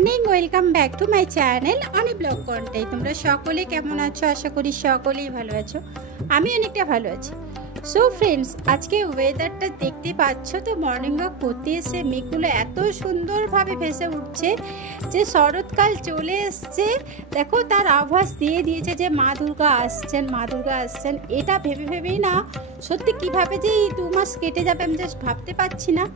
Morning, welcome back to my channel Oni blog content. তোমরা সকলে কেমন আছো? আশা করি সকলেই ভালো আছো। আমি অনেকটা ভালো আছি। সো ফ্রেন্ডস, আজকে ওয়েদারটা দেখতে পাচ্ছ তো, মর্নিং ওয়াক করতে এসে মেঘগুলো এত সুন্দরভাবে ভেসে উঠছে যে শরৎকাল চলে এসছে। দেখো, তার আভাস দিয়ে দিয়েছে যে মা দুর্গা আসছেন, মা দুর্গা আসছেন। এটা ভেবে ভেবেই না সত্যি কীভাবে যে এই 2 মাস কেটে যাবে আমি জাস্ট ভাবতে পারছি না।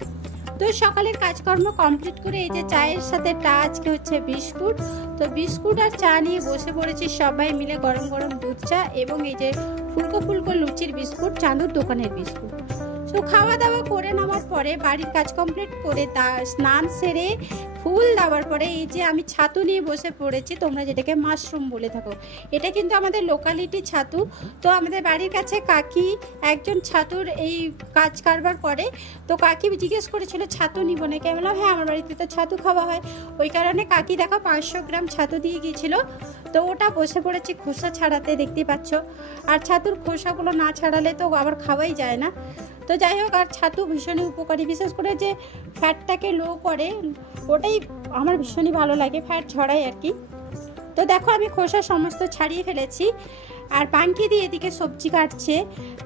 তো সকালের কাজকর্ম কমপ্লিট করে এই যে চায়ের সাথে আজকে হচ্ছে বিস্কুট। তো বিস্কুট আর চা নিয়ে বসে পড়েছি সবাই মিলে, গরম গরম দুধ চা এবং এই যে ফুলকো ফুলকো লুচির বিস্কুট, চাঁদুর দোকানের বিস্কুট। তো খাওয়া দাওয়া করে নেওয়ার পরে বাড়ির কাজ কমপ্লিট করে স্নান সেরে ফুল দেওয়ার পরে এই যে আমি ছাতু নিয়ে বসে পড়েছি, তোমরা যেটাকে মাশরুম বলে থাকো। এটা কিন্তু আমাদের লোকালিটি ছাতু। তো আমাদের বাড়ির কাছে কাকি একজন ছাতুর এই কাজ কারবার করে। তো কাকি জিজ্ঞেস করেছিল ছাতু নিব নাকি। আমি বললাম হ্যাঁ, আমার বাড়িতে তো ছাতু খাওয়া হয়। ওই কারণে কাকি দেখো 500 গ্রাম ছাতু দিয়ে গিয়েছিল। তো ওটা বসে পড়েছি খোসা ছাড়াতে, দেখতে পাচ্ছ। আর ছাতুর খোসাগুলো না ছাড়ালে তো আবার খাওয়াই যায় না। তো যাই হোক, আর ছাতু ভীষণই উপকারী, বিশেষ করে যে ফ্যাটটাকে লো করে, ওটাই আমার ভীষণই ভালো লাগে, ফ্যাট ঝরাই আর কি। তো দেখো, আমি খোসা সমস্ত ছাড়িয়ে ফেলেছি। আর পাঙ্কি দিয়ে এদিকে সবজি কাটছে।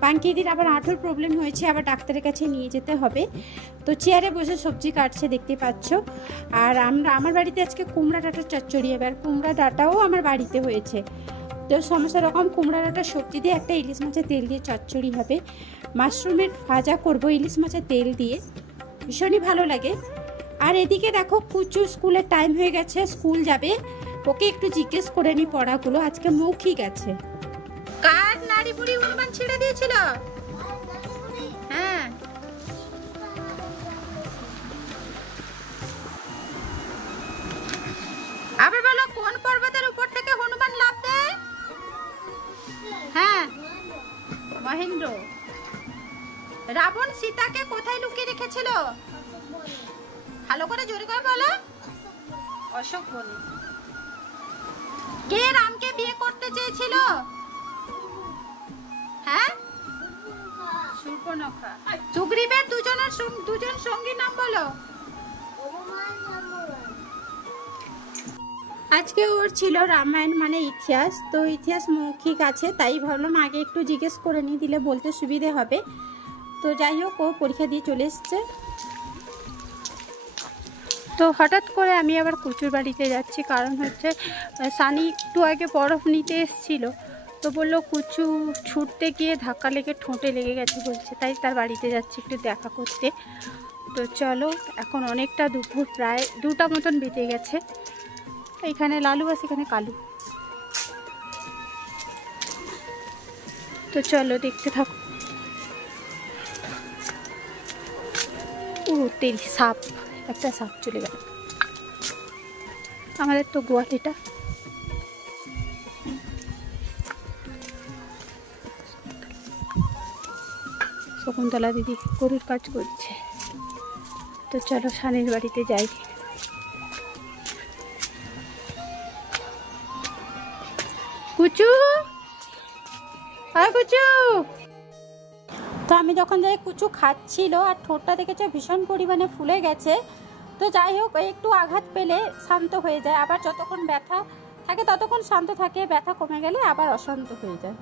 পাঙ্কি দির আবার হাঁটুর প্রবলেম হয়েছে, আবার ডাক্তারের কাছে নিয়ে যেতে হবে। তো চেয়ারে বসে সবজি কাটছে, দেখতে পাচ্ছ। আর আমার বাড়িতে আজকে কুমড়া ডাঁটার চচ্চড়ি হবে, আর কুমড়া ডাঁটাও আমার বাড়িতে হয়েছে। তো সমস্ত রকম কুমড়া ডাঁটার সবজি দিয়ে একটা ইলিশ মাছের তেল দিয়ে চচ্চড়ি হবে। মাশরুমের ভাজা করব ইলিশ মাছের তেল দিয়ে, ভীষণই ভালো লাগে। আর এদিকে দেখো, কুচু স্কুলের টাইম হয়ে গেছে, স্কুল যাবে। ওকে একটু জিজ্ঞেস করে নি পড়াগুলো, আজকে মৌখিক আছে। কার নাড়ি বুড়ি অনুমান ছেড়ে দিয়েছিল? হ্যাঁ, আবার বলো, কোন পর্বতের উপর থেকে হনুমান লাফ দেয়? হ্যাঁ, মহেন্দ্র। রাবণ সীতাকে কোথায় লুকিয়ে রেখেছিল? ভালো করে জোরে করে বলো। অশোক বনে। কে রামকে বিয়ে করতে চেয়েছিল? হ্যাঁ, শূর্পণখা। সুগ্রীবের দুজন সঙ্গী নাম বলো। আজকে ওর ছিল রামায়ণ মানে ইতিহাস। তো ইতিহাস মৌখিক আছে, তাই ভাবলাম আগে একটু জিজ্ঞেস করে নিয়ে দিলে বলতে সুবিধে হবে। তো যাই হোক, ও পরীক্ষা দিয়ে চলে এসছে। তো হঠাৎ করে আমি আবার কুচুর বাড়িতে যাচ্ছি, কারণ হচ্ছে সানি একটু আগে বরফ নিতে এসেছিল। তো বললো কুচু ছুটতে গিয়ে ধাক্কা লেগে ঠোঁটে লেগে গেছে বলছে, তাই তার বাড়িতে যাচ্ছি একটু দেখা করতে। তো চলো, এখন অনেকটা দুপুর, প্রায় 2টা মতন বেজে গেছে। এখানে লালু আছে, এখানে কালু। তো চলো, দেখতে থাকো। ও তেরি, সাপ, একটা সাপ চলে গেল। আমাদের তো গোয়ালিটা। শকুন্তলা দিদি গরুর কাজ করছে। তো চলো, সানির বাড়িতে যাই। কুচু, আর কুচু। তো আমি যখন যাই, কুচু খাচ্ছিল আর ঠোঁটটা দেখেছে ভীষণ পরিমাণে ফুলে গেছে। তো যাই হোক, একটু আঘাত পেলে শান্ত হয়ে যায়, আবার যতক্ষণ ব্যথা থাকে ততক্ষণ শান্ত থাকে, ব্যথা কমে গেলে আবার অশান্ত হয়ে যায়।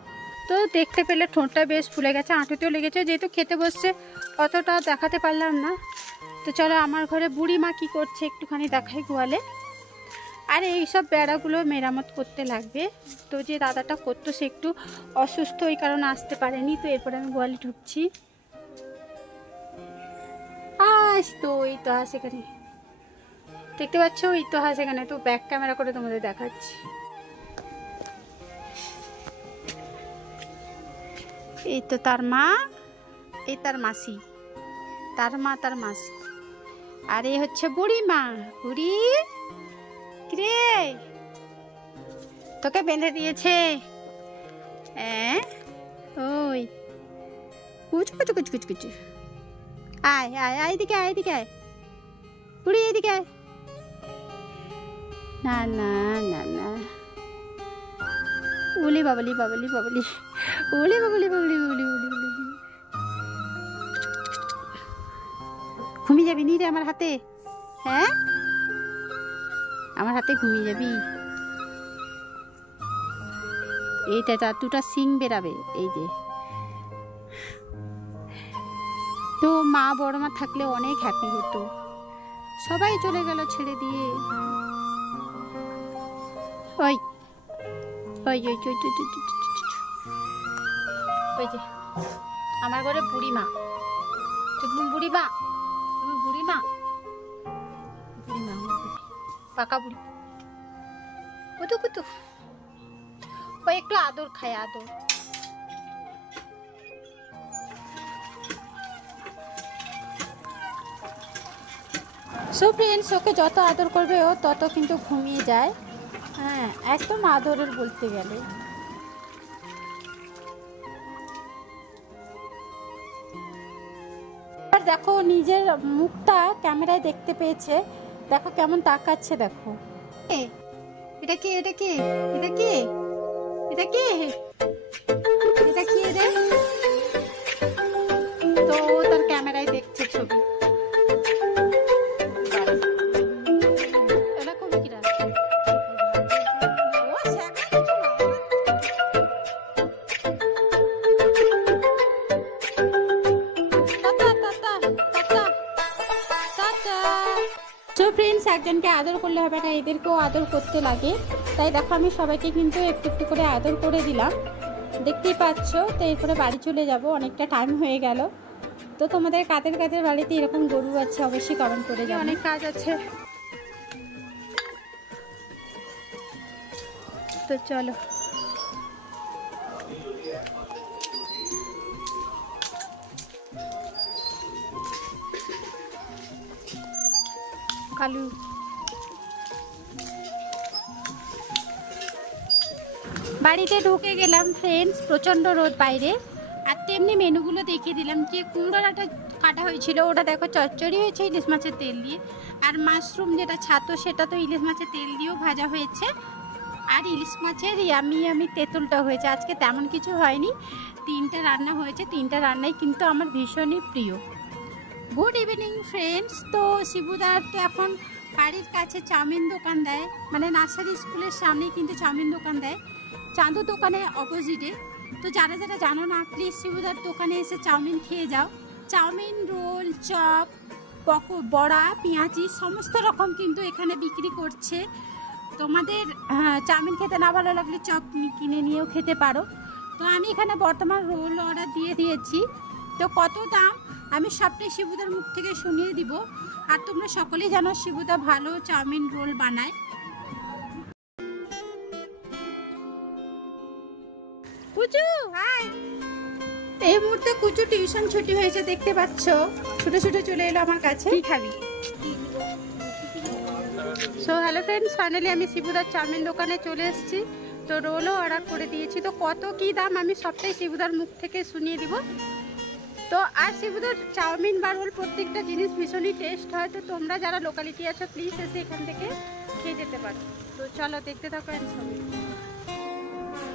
তো দেখতে পেলে ঠোঁটটা বেশ ফুলে গেছে, হাঁটুতেও লেগেছে। যেহেতু খেতে বসছে অতটা দেখাতে পারলাম না। তো চলো, আমার ঘরে বুড়ি মা কী করছে একটুখানি দেখাই গোয়ালে। আর এইসব বেড়াগুলো মেরামত করতে লাগবে। তো যে দাদাটা করতো সে একটু অসুস্থ, ওই কারণে আসতে পারেনি। তো এরপরে আমি গোয়ালে ঢুকছি। তো এই তো হাস এখানে, দেখতে পাচ্ছ? ওই তো হাস এখানে। তো ব্যাক ক্যামেরা করে তোমাদের দেখাচ্ছি। এই তো তার মা, এই তার মাসি, তার মা, তার মাসি। আর এই হচ্ছে বুড়ি মা। বুড়ি রে, তোকে বেঁধে দিয়েছে। হ্যাঁ, ওই কুচু কুচু কুচু কুচু কুচু। আয় আয় আয়, এদিকে আয়, এদিকে আয় বুড়ি, এদিকে আয়। না না না না, উলি বাবলি বাবলি বাবলি, উলি বাবলি বাবলি বাবলি উলি উলি। ঘুমিয়ে যাবি নি রে আমার হাতে? হ্যাঁ, আমার হাতে ঘুমিয়ে যাবি। এইটা তার দুটা সিং বেরাবে এই যে। তো মা বড় মা থাকলে অনেক হ্যাপি হতো, সবাই চলে গেল ছেড়ে দিয়ে। ওই ওই ওই ওই যে আমার ঘরে বুড়ি মা। তুমি বুড়ি মা, তুমি বুড়ি মা, বুড়ি মা পাকা বুড়ি। কুতু কুতু ওই একটু আদর খায়, আদর। সো ফ্রেন্ডস, ওকে যত আদর করবে ও তত কিন্তু ঘুমিয়ে যায়। হ্যাঁ, একদম আদরের বলতে গেলে। দেখো নিজের মুখটা ক্যামেরায় দেখতে পেয়েছে, দেখো কেমন তাকাচ্ছে। দেখো এটা কি, এটা কি, এটা কি, এটা কি, এটা কি রে? তো তার ক্যামেরায় দেখছে ছবি। তো ফ্রেন্ডস, একজনকে আদর করলে হবে না, এদেরকেও আদর করতে লাগে। তাই দেখো আমি সবাইকে কিন্তু একটু একটু করে আদর করে দিলাম, দেখতেই পাচ্ছ। তো এরপরে বাড়ি চলে যাব, অনেকটা টাইম হয়ে গেল। তো তোমাদের কাদের কাদের বাড়িতে এরকম গরু আছে অবশ্যই কমেন্ট করে যাও। অনেক কাজ আছে, তো চলো। কালু বাড়িতে ঢুকে গেলাম ফ্রেন্ডস, প্রচণ্ড রোদ বাইরে। আর তেমনি মেনুগুলো দেখিয়ে দিলাম। যে কুমড়োটা কাটা হয়েছিল ওটা দেখো চচ্চড়ি হয়েছে ইলিশ মাছের তেল দিয়ে। আর মাশরুম যেটা ছাতো সেটা তো ইলিশ মাছের তেল দিয়েও ভাজা হয়েছে। আর ইলিশ মাছের ইয়ামি তেঁতুলটা হয়েছে। আজকে তেমন কিছু হয়নি, 3টা রান্না হয়েছে। 3টা রান্নাই কিন্তু আমার ভীষণই প্রিয়। Good evening friends. তো শিবুদার তো এখন বাড়ির কাছে চাউমিন দোকান দেয়, মানে নার্সারি স্কুলের সামনেই কিন্তু চাউমিন দোকান দেয়, চাঁদু দোকানের অপোজিটে। তো যারা যারা জানো না, প্লিজ শিবুদার দোকানে এসে চাউমিন খেয়ে যাও। চাউমিন, রোল, চপ, বড়া, পেঁয়াজি সমস্ত রকম কিন্তু এখানে বিক্রি করছে। তোমাদের চাউমিন খেতে না ভালো লাগলে চপ কিনে নিয়েও খেতে পারো। তো আমি এখানে বর্তমান রোল অর্ডার দিয়ে দিয়েছি। তো কত দাম আমি সবটাই শিবুদার মুখ থেকে শুনিয়ে দিব। আর তোমরা সকলেই জানো শিবুদা ভালো চাউমিন রোল বানায়। কুচু হাই। এই মুহূর্তে কুচু টিউশন ছুটি হয়েছে, দেখতে পাচ্ছ, ছুটে ছুটে চলে এলো আমার কাছে। কি খাবি? সো হ্যালো ফ্রেন্ডস, ফাইনালি আমি শিবুদার চাউমিন দোকানে চলে এসেছি। তো রোলও অর্ডার করে দিয়েছি। তো কত কি দাম আমি সবটাই শিবুদার মুখ থেকে শুনিয়ে দিব। তো আর শিবুদার চাউমিন বা রোল প্রত্যেকটা জিনিস ভীষণই টেস্ট হয়। তো তোমরা যারা লোকালিটি আছো প্লিজ এসে এখান থেকে খেয়ে যেতে পারো। তো চলো দেখতে থাকো।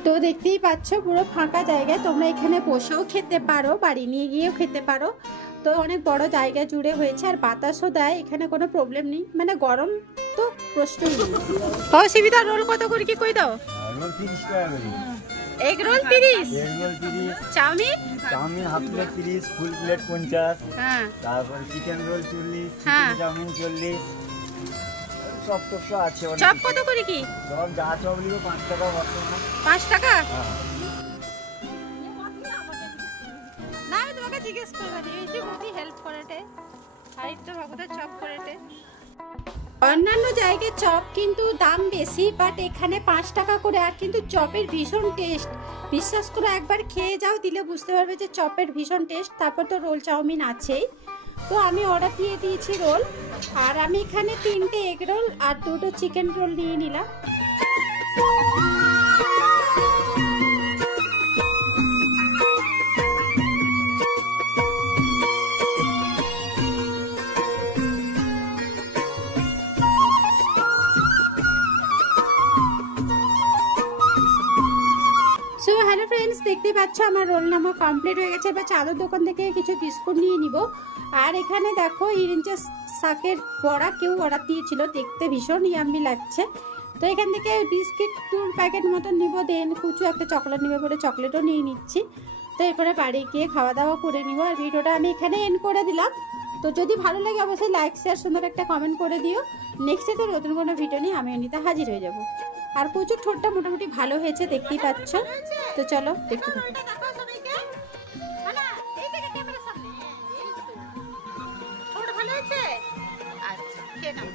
তো দেখতেই পাচ্ছ পুরো ফাঁকা জায়গায়, তোমরা এখানে বসেও খেতে পারো, বাড়ি নিয়ে গিয়েও খেতে পারো। তো অনেক বড় জায়গা জুড়ে হয়েছে, আর বাতাসও দেয়, এখানে কোনো প্রবলেম নেই, মানে গরম তো প্রশ্নই নেই। ও শিবিদা রোল কত করে কি কই দাও? রোল 30 টাকা করে। Egg roll 30, egg roll 30, chowmein half plate 30, full plate 50। হ্যাঁ, তারপর chicken roll 40, chicken chowmein 40। Chop তো আছে। চপ কত করে কি? চপ যা চপ লিখো 5 টাকা বর্তমানে। 5 টাকা? হ্যাঁ। না আমি তোমাকে জিজ্ঞেস করব, এই যে বুদ্ধি হেল্প করেতে আর একটু ভাগতে চপ করেতে। অন্যান্য জায়গায় চপ কিন্তু দাম বেশি, বাট এখানে 5 টাকা করে। আর কিন্তু চপের ভীষণ টেস্ট, বিশ্বাস করে একবার খেয়ে যাও, দিলে বুঝতে পারবে যে চপের ভীষণ টেস্ট। তারপর তো রোল চাউমিন আছেই। তো আমি অর্ডার দিয়ে দিয়েছি রোল, আর আমি এখানে 3টে এগ রোল আর 2টো চিকেন রোল নিয়ে নিলাম। সো হ্যালো ফ্রেন্ডস, দেখতে পাচ্ছ আমার রোল নামা কমপ্লিট হয়ে গেছে। এবার চাঁদের দোকান থেকে কিছু বিস্কুট নিয়ে নিব। আর এখানে দেখো ইরিঞ্চা শাকের বড়া কেউ অর্ডার দিয়েছিল, দেখতে ভীষণ ইয়াম্মি লাগছে। তো এখান থেকে বিস্কিট 2 প্যাকেট মতন নিব, দেন কুচু একটা চকলেট নেবে বলে চকলেটও নিয়ে নিচ্ছি। তো এরপরে বাড়ি গিয়ে খাওয়া দাওয়া করে নিব। আর ভিডিওটা আমি এখানে এন্ড করে দিলাম। তো যদি ভালো লাগে অবশ্যই লাইক শেয়ার সুন্দর একটা কমেন্ট করে দিও। নেক্সট ডে নতুন কোনো ভিডিও নিয়ে আমি অনিতা হাজির হয়ে যাব। আর প্রচুর ঠোঁটটা মোটামুটি ভালো হয়েছে, দেখতেই পাচ্ছ। তো চলো দেখতে থাকো। আচ্ছা খেয়ে নাও।